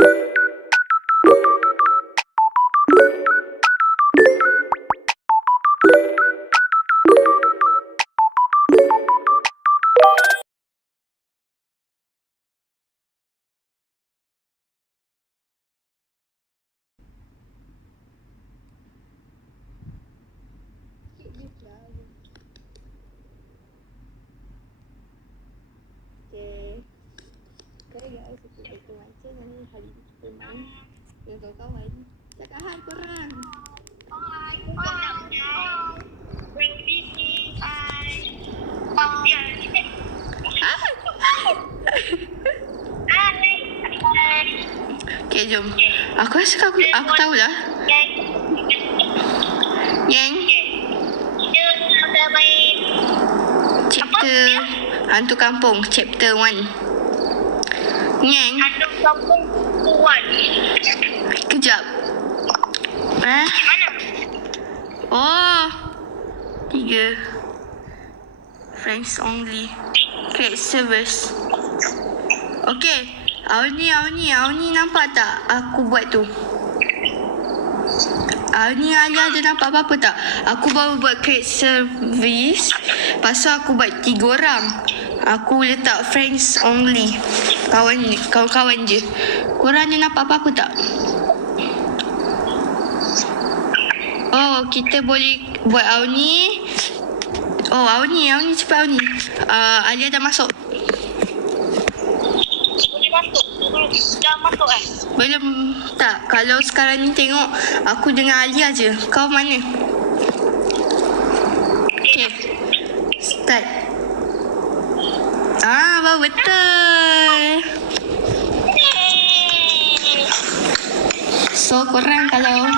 Okay. Okay, jom. Aku rasa aku, aku tahulah. Yang chapter Hantu Kampung, chapter 1. Yang, kejap. Eh? Oh. Tiga. Friends only. Create service. Okay. Awni, Awni, Awni nampak tak aku buat tu? Awni Alia ada nampak apa-apa tak? Aku baru buat create service. Pasal aku buat tiga orang. Aku letak friends only. Kawan ni, kawan-kawan je. Korang ada nampak apa-apa tak? Oh, kita boleh buat Awni. Oh, Awni, Awni cepat Awni. Uh, Alia dah masuk. Dah masuk eh? Belum tak. Kalau sekarang ni tengok aku dengan Alia je. Kau mana? Okay. Start. Ah, baru betul. So korang kalau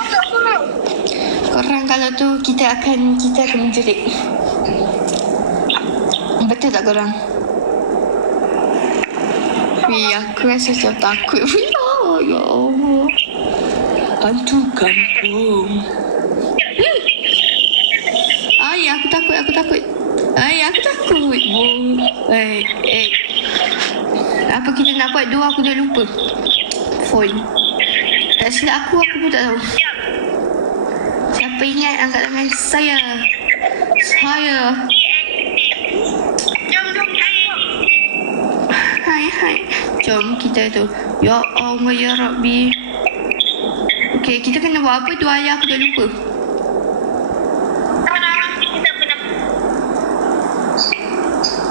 korang kalau tu kita akan kita akan menjerit. Betul tak korang? Wih, aku rasa macam takut pula. Ya Allah. Hantu kampung. Ay, aku takut, aku takut. Ay, aku takut. Oh. Eh, eh. Apa kita nak buat dua, aku dah lupa. Phone. Tak silap aku, aku pun tak tahu. Siapa ingat angkat tangan saya? Saya. Jom, jom, ayo. Hai, Jom kita tu. Ya Allah, ya Rabbi. Okay, kita kena buat apa tu ayah aku dah lupa.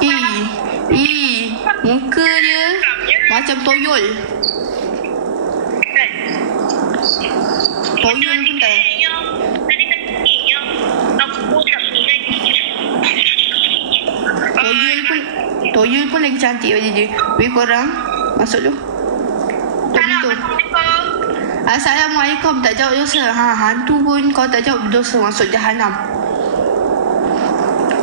Eh, eh, muka dia macam toyol. Toyol pun tak. Toyol pun, toyol pun lagi cantik pada dia. Weh korang, masuk tu. Tutup pintu. Assalamualaikum, tak jawab dosa. Ha, hantu pun kau tak jawab dosa masuk jahanam.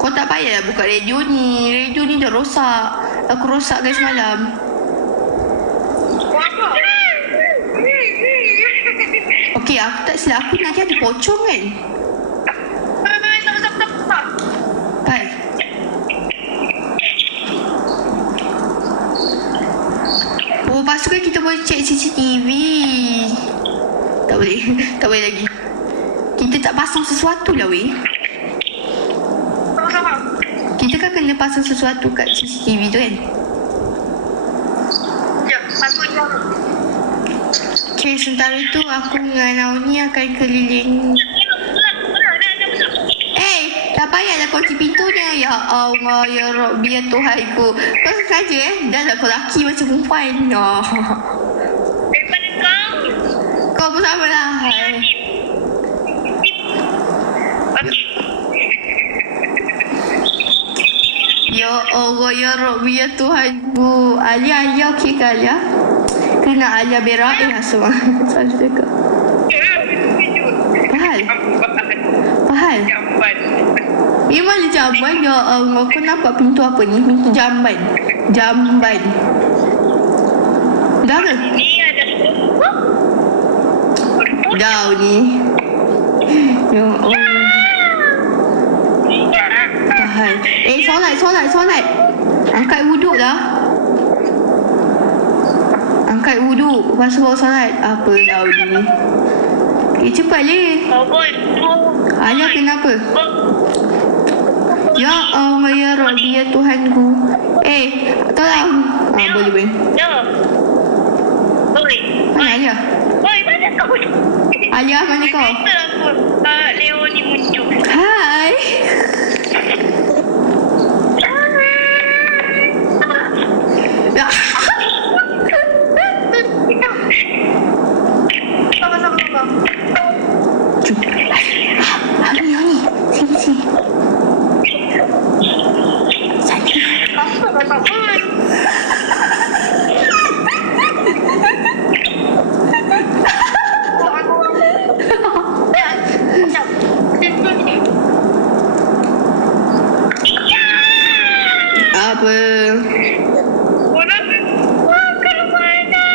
Kau tak payah buka radio ni. Radio ni dah rosak. Aku rosak guys malam. Okey, aku tak silap. Aku nak jadi pocong? Kan? Kan kita boleh check CCTV. Tak boleh. tak boleh lagi. Kita tak pasang sesuatu lah weh. Kita kan kena pasang sesuatu kat CCTV tu kan? Okay, sementara tu aku dengan Naomi akan keliling. Eh, tak payahlah kunci pintunya. Ya Allah, ya Rabbi, ya Tuhanku. Kau sengaja eh? Dah lah kau laki macam perempuan. Oh. Kau pun sama lah. Hai. Ya Allah, ya Rabbi, ya Tuhanku. Alia, Alia, okey ke Alia? Kena Alia berak eh semua. Selalu cakap. Memang jamban ya Allah. Kau nampak pintu apa ni? Pintu jamban. Jamban. Dah ke? Dah ni. Ya Allah. Fahal. Eh, solat, solat, solat. Angkat wuduk dah. Angkat wuduk. Lepas tu bawa solat. Apa kau ni? Eh, cepat tu. Alia kenapa? Ya Allah ya Rabbi ya Tuhanku. Eh, tolong. Ah, boleh boleh. Ya. Oi. Mana Alia? Oi, mana kau? Alia mana kau aku. Uh, Leo ni muncul. Hai. Ya. Sabar, sabar, sabar. Jom. Ani, Ani. Sini, sini. Sini. Apa kata pun? Apa? Orang Wah, ke mana?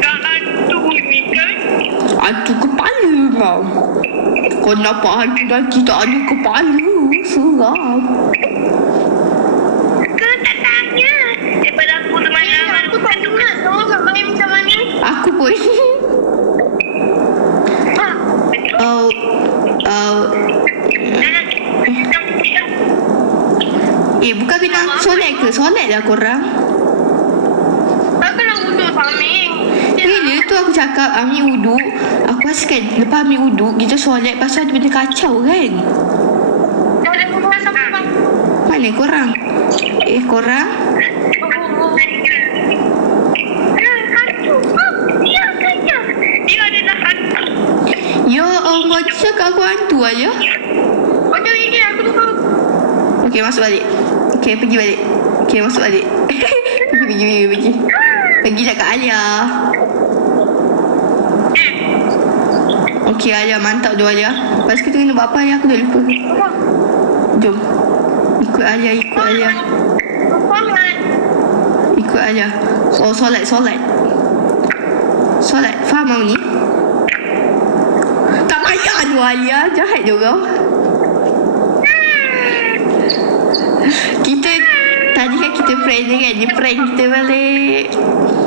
Tak hantu ni kan? Hantu kepala kau. Kau nanti tak ada kepala. Seram. Kau tak tanya Daripada aku semalam Aku tak dengar tu Kat main macam mana Aku pun. Ha Oh. Oh. Eh, bukan kena solat ke? Solat lah korang. Aku nak wuduk Saming Bila tu aku cakap ambil wuduk. Aku rasa kan lepas ambil wuduk, kita solat pasal ada benda kacau kan? Mana korang? Eh, korang? Adalah hantu Ya Allah, cakap aku hantu aja. Aku tahu Okey, masuk balik. Okey, pergi balik. Okey, masuk balik. pergi, pergi, pergi, pergi. Pergi dekat Alia. Okey, Alia. Mantap tu Alia. Lepas kita kena buat apa Alia? Aku dah lupa. Jom. Ikut Alia, ikut Alia. Ikut Alia. Oh, solat, solat. Solat. Faham kau ni? Tak payah tu Alia. Jahat je kau. Kita Tadi kan kita prank dia kan Dia prank kita balik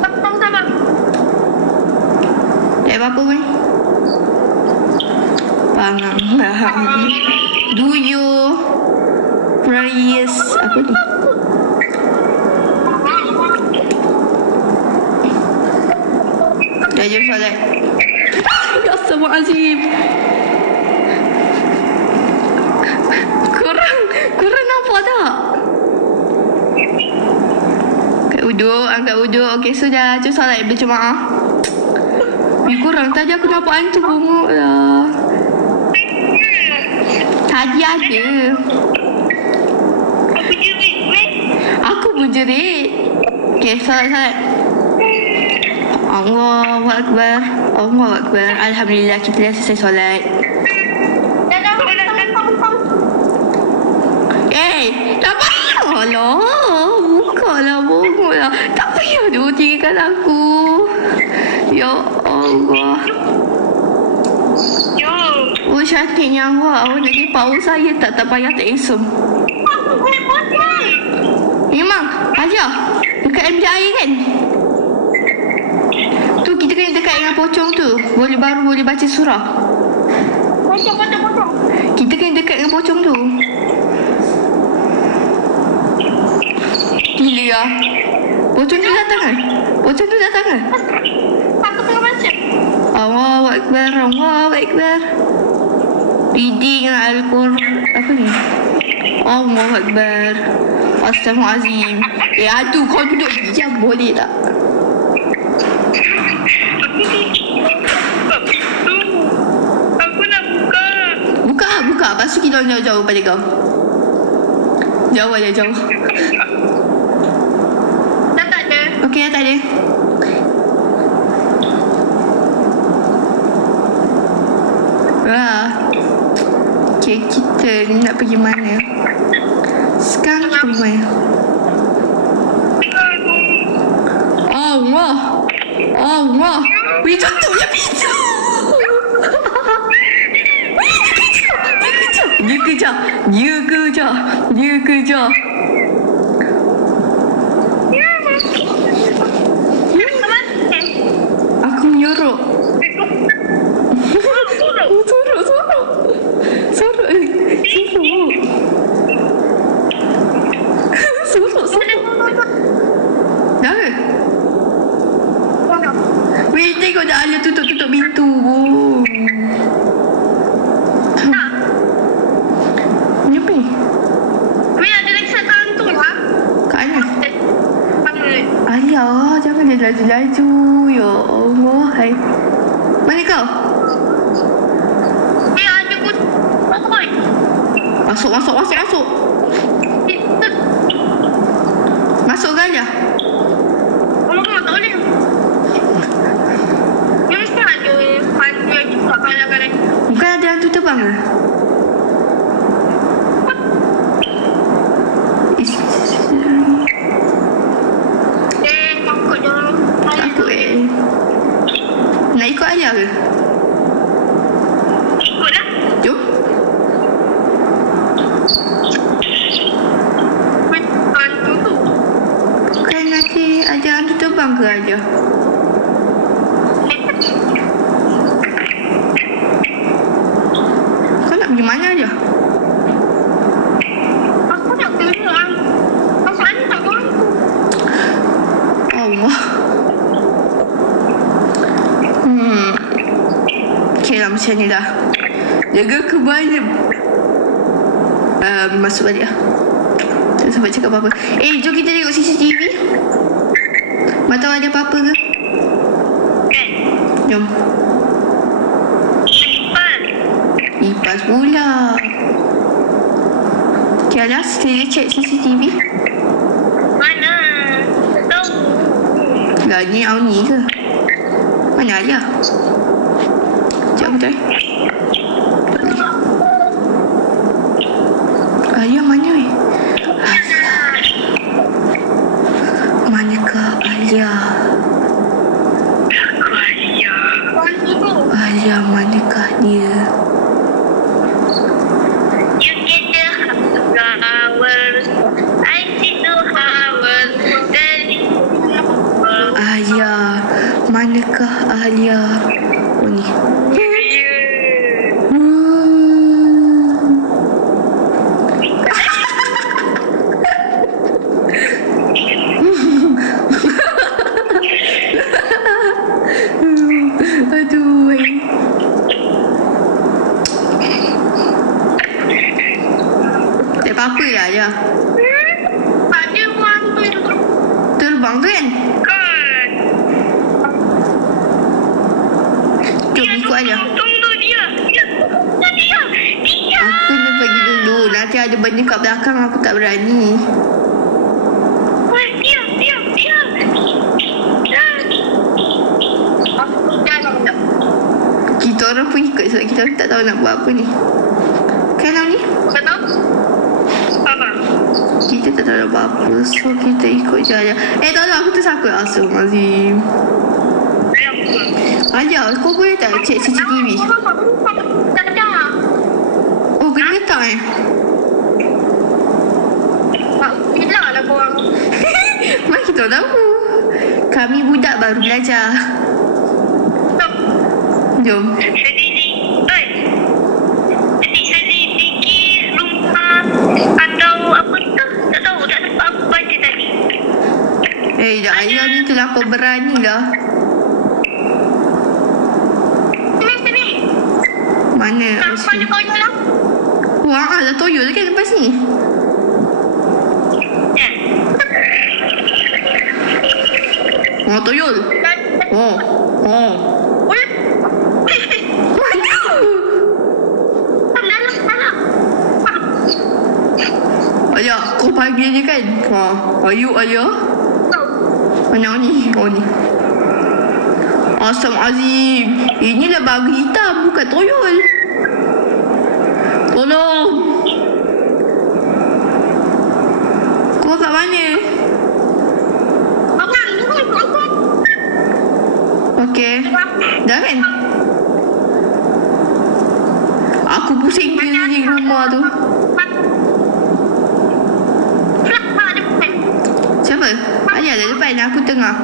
Sabar, sabar Tak apa-apa pun Pangang Do you Prayers Apa ni? Dah jom solat Ya Azim Korang Korang nampak tak? Angkat uduk Angkat uduk. Okay sudah. Jom solat berjemaah Eh korang Tadi aku nampak hantu bongok lah Tadi ada Aku jerit ni Aku pun jerit. Okay solat solat Allahu Akbar Allahu Akbar. Alhamdulillah kita dah selesai solat. Dah dah Dah dah. Dah Eh Tak payah lah Buka lah bongok lah Tak payah tu tinggalkan aku. Ya Allah. Yo Oh cantiknya awak Awak nak jadi power saya tak tak payah tak esok. Memang Aja Dekat MJ air kan? Tu kita kena dekat dengan pocong tu. Boleh baru boleh baca surah. Potong, potong, potong Kita kena dekat dengan pocong tu. Gila ya. Pocong tu datang kan? Pocong tu datang kan? Aku tengah baca. Allahu Akbar Allahu Akbar Reading Al-Quran. Apa ni? Allahu Akbar. Astaghfirullahalazim. Eh aduh kau duduk diam boleh tak? Aku nak buka Buka. Buka Lepas tu kita jauh-jauh pada kau. Jauh aja jauh. Dah tak ada. Okey dah tak ada Wah Okay kita nak pergi mana? Sekarang kita pergi mana Allah. Allah. Weh tutup je pintu Weh dia kejar Dia kejar. Dia kejar. Dia kejar. Dia kejar ada Alia tutup-tutup pintu. Oh. Tak. Ni apa ni? Weh, ada lagi satu hantu lah. Kat mana? Eh, Mana? Alia, jangan dia laju-laju. Ya Allah. Hai. Mana kau? Weh, ada pun. Oi. Masuk, masuk, masuk, masuk. Eh, Masuk ke Alia? Alamak, tak boleh. Dia mesti ada hantu yang juga kalang-kalang. Bukan ada hantu terbang? Is- Eh, takut dia. Takut eh. Nak ikut Alia ke? Ikut lah. Jom. Weh, hantu tu. Bukan nanti ada hantu terbang ke Alia? Mana Alia? Aku nak keluar. Pasal ni tak boleh. Allah. Hmm. Okay lah macam ni dah. Jaga kebaya. Uh, masuk balik lah. Tak sempat cakap apa-apa. Eh, jom kita tengok CCTV. Mana tahu ada apa-apa ke? Kan? Jom. Pula. Okay, Alia, kita check CCTV. Mana? Tak tahu. Lah, ni Auni ke? Mana Alia? Sekejap aku try. Tak boleh. Alia mana eh? Alia. Manakah Alia? Hantu tu. Alia manakah dia? You get the flowers. I see the flowers. Then Alia. Manakah Alia? Oh ni. Hmm. Aduh. eh. Tak apa-apa lah Alia. Ada hantu tu. Terbang tu kan? Kan? Jom ikut Alia. Tunggu dia. Dia. Dia. Dia. Aku nak pergi dulu. Nanti ada benda kat belakang aku tak berani. Wah, dia. Dia. Dia. Dia. Aku jangan tak. Kita orang pun ikut sebab kita orang tak tahu apa ni. Kan ni? Tahu? Apa? Kita tak tahu nak buat apa. So kita ikut je Alia. Eh tolong aku tersakut Asum Azim. Alia kau boleh tak cek CCTV? Tak. Oh kena letak eh? Tak bila lah korang. Mana kita tahu? Kami budak baru belajar. Tak. Jom. Sendiri. Eh. Jadi sedikit rumah atau apa tu? Tak tahu. Tak sempat aku baca tadi. Eh dah Alia ni terlampau berani sini. Mana? Oh, banyak sini. kau lah. Wah, ada toyol kan lepas ni? Ya. Oh, toyol. Dan, Oh. Oh. Oi. Mana? Dalam, dalam. Alia, kau panggil dia kan? Ha. Ayu, Alia. Mana ni? Oh ni. Asam Azim. Inilah babi hitam, bukan toyol. Tolong. Kau kat mana? Abang, ni kau kau. Okey. Dah kan? Aku pusing keliling rumah tu. Flak depan. Siapa? Alia ada depan, aku tengah.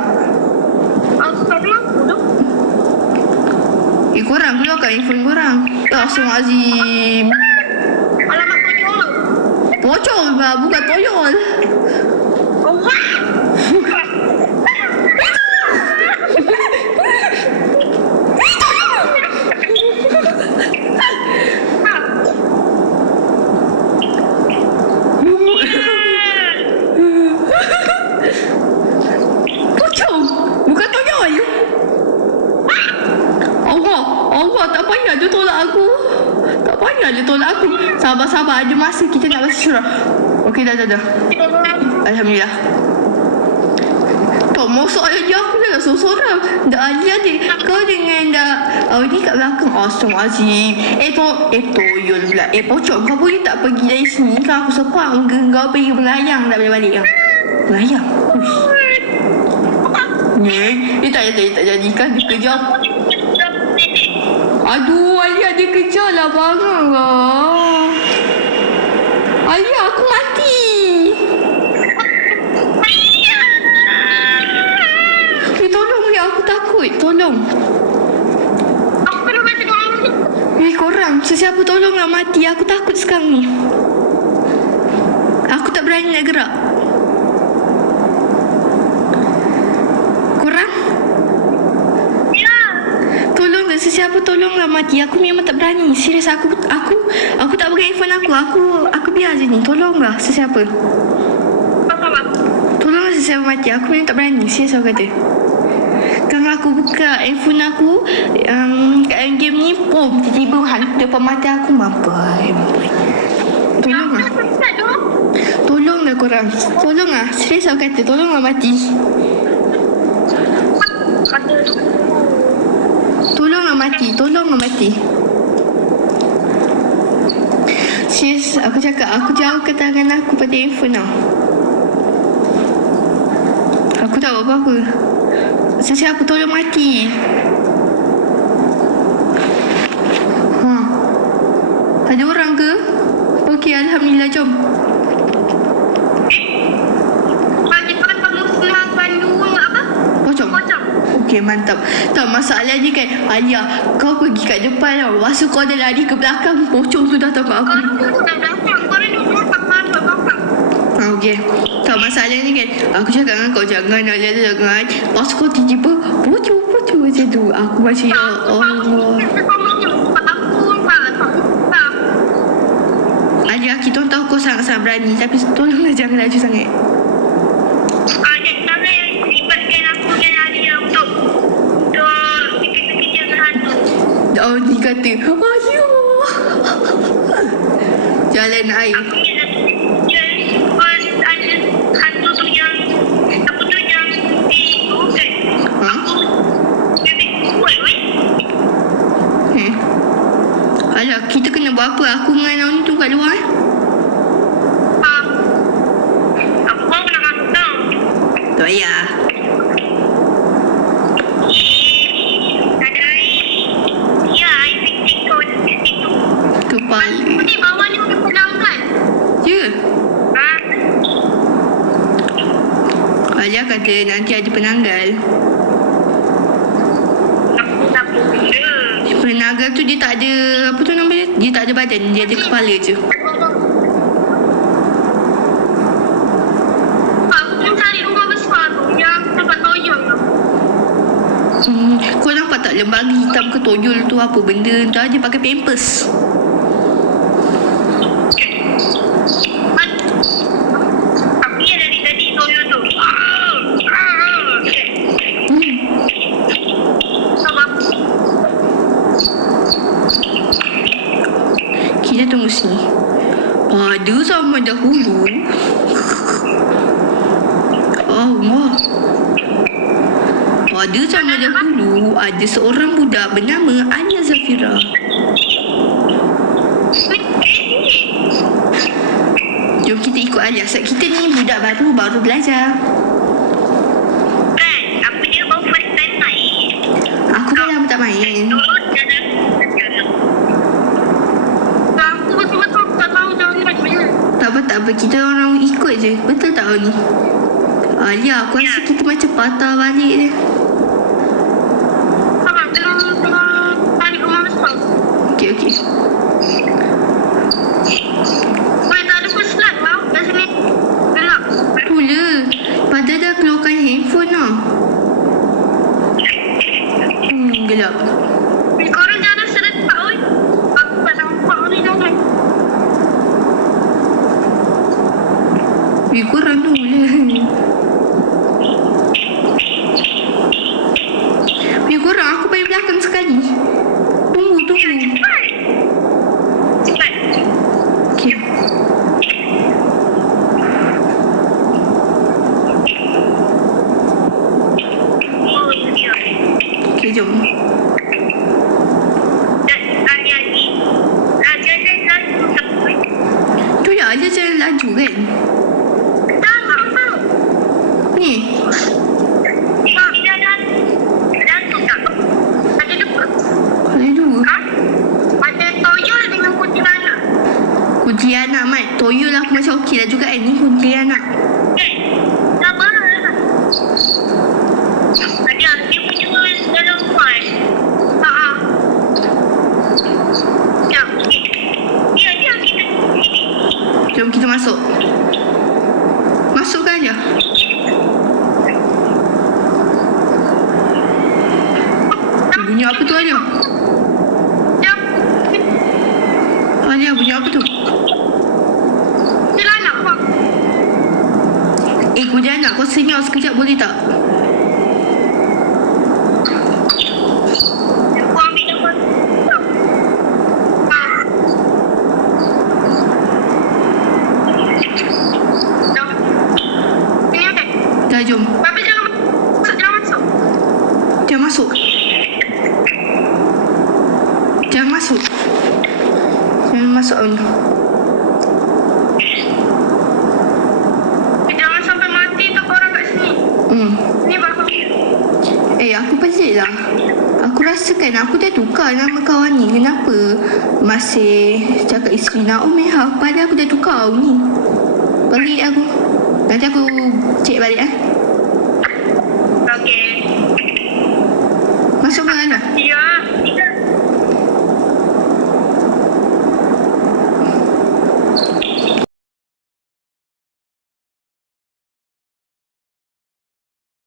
Astagfirullah. Eh, korang keluarkan handphone korang. Ya, Asam Azim. Alamak orang. Pocong lah, bukan toyol. Allah. Jangan dia tolak aku. Sabar-sabar. Ada masa kita nak baca surah. Okey, dah, dah, dah. Alhamdulillah. Kau masuk aja aku dah sorang-sorang. Dah Ali adik. Kau dengan dah oh, ni kat belakang. Astaghfirullahaladzim. Eh, to, eh toyol pula. Eh, pocong. Kau boleh tak pergi dari sini? Kan aku sepang. Kau pergi melayang tak boleh balik. Kan? Melayang? Uish. Ni, dia tak, tak, tak jadikan dia kejar. Aduh, Ada kejar lah bangang lah. Ali, aku mati. Eh, tolong ya, aku takut. Tolong. Eh, korang. Sesiapa tolonglah mati. Aku takut sekarang ni. Aku tak berani nak gerak. Korang? Tolonglah sesiapa tolonglah mati. Aku memang tak berani. Serius aku aku aku tak pakai handphone aku. Aku aku biar je ni. Tolonglah sesiapa. Tolonglah sesiapa mati. Aku memang tak berani. Serius aku kata. Kalau aku buka handphone aku um, kat game ni pom tiba-tiba hantu depan mata aku mampai mampai. Tolonglah. Tolonglah korang. Tolonglah. Serius aku kata. Tolonglah mati. Tolonglah mati. Tolonglah mati. Sis, aku cakap aku jauhkan tangan aku pada handphone tau. Aku tak buat apa-apa. Sesiapa tolong mati. Ha. Ada orang ke? Okey, Alhamdulillah. Jom. Pocong. Okey, mantap. Tak masalah ni kan. Alia, kau pergi kat depan tau. Masa kau ada lari ke belakang, pocong tu datang kat aku. Ha, okey. Tak masalah ni kan. Aku cakap dengan kau jangan Alia jangan. Pas kau tiba-tiba pocong pocong macam tu. Aku macam ya Allah. Alia, kita orang tahu kau sangat-sangat berani. Tapi tolonglah jangan laju sangat. Oh, ni kata, ayo. Jalan air. Ha? Eh? Alah, kita kena buat apa? Aku dengan Nauni tu kat luar. eh? Tak payah. Kepala. Ya. Alia kata nanti ada penanggal. Penanggal tu dia tak ada apa tu nama badan, dia ada kepala je. Hmm, kau nampak tak lembaga hitam ke tojol tu apa benda tu dia pakai pampers. Hmm. Kita tunggu sini. Zaman dahulu. Allah. Pada zaman dahulu ada seorang budak bernama Anya Zafira. Jom kita ikut Alia. Sebab kita ni budak baru, baru belajar. Aku dah lama tak main. Tak apa. Kita orang ikut je. Betul tak ni? Alia, aku rasa kita macam patah balik je. Masuk. On. Jangan sampai mati tak orang kat sini. Hmm. Ni bagus. Eh, aku pelik lah. Aku rasakan aku dah tukar nama kawan ni. Kenapa masih cakap isteri Naum eh? Ha, Padahal aku dah tukar ni. Balik aku. Nanti aku cek balik eh.